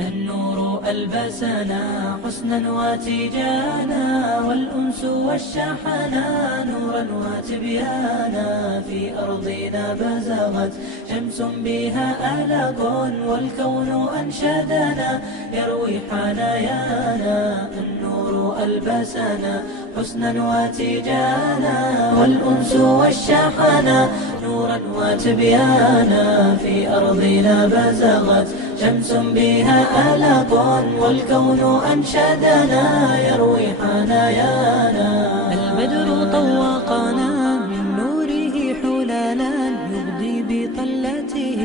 النور ألبسنا حسنا وتيجانا، والأنس والشحنا نورا وتبيانا. في أرضنا بزغت شمس بها ألق، والكون أنشدنا يروي حنايانا. النور ألبسنا حسنا وتيجانا، والأنس والشحنا نورا وتبيانا. في أرضنا بزغت شمس بها ألق، والكون أنشدنا يروي حنايانا. البدر طوقنا من نوره حلالا، يبدي بطلته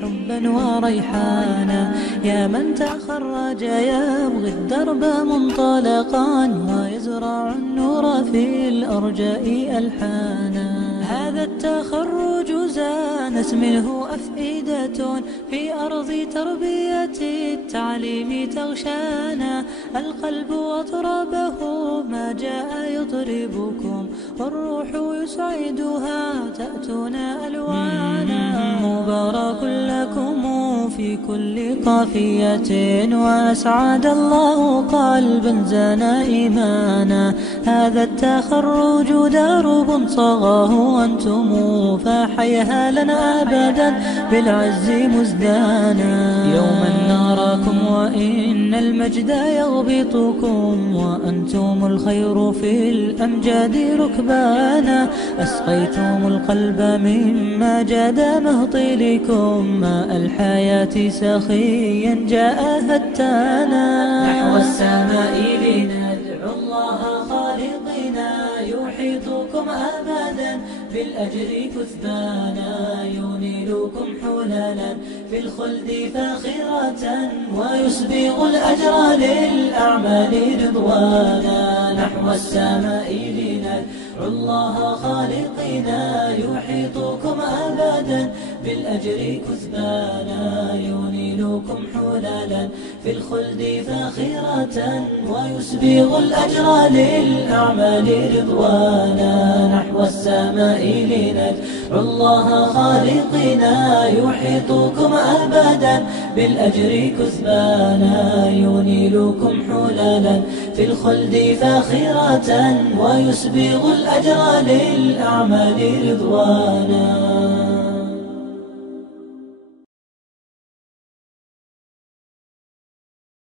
حبا وريحانا. يا من تخرج يبغي الدرب منطلقا، ويزرع النور في الأرجاء ألحانا. هذا التخرج زانت منه أفئدة، في أرض تربية التعليم تغشانا. القلب أطربه ما جاء يطربكم، والروح يسعدها تأتنا ألوانا. مبارك لكم في كل قافية، وأسعد الله قلبا زانا إيمانا. هذا التخرج درب صغاه أنتم، فحيها لنا أبدا بالعز مزدانا. يوما نراكم وإن المجد يغبطكم، وأنتم الخير في الأمجاد ركبانا. أسقيتم القلب مما جاد مهطلكم، ماء الحياة سخيا جاء فتانا. نحو السماء لندعو الله خالقنا، يحيطكم أبدا بالأجر كثبانا. ينيلكم حلالا في الخلد فاخرة، ويسبغ الأجر للأعمال رضوانا. نحو السماء لندعو الله خالقنا، يحيطكم أبدا بالأجر كثبانا. ينيلكم حلالا في الخلد فاخرة، ويسبغ الأجر للأعمال رضوانا. نحو السماء لندعو الله خالقنا، يحيطكم أبدا بالأجر كثبانا. ينيلكم حلالا في الخلد فاخرة، ويسبغ الأجر للأعمال رضوانا.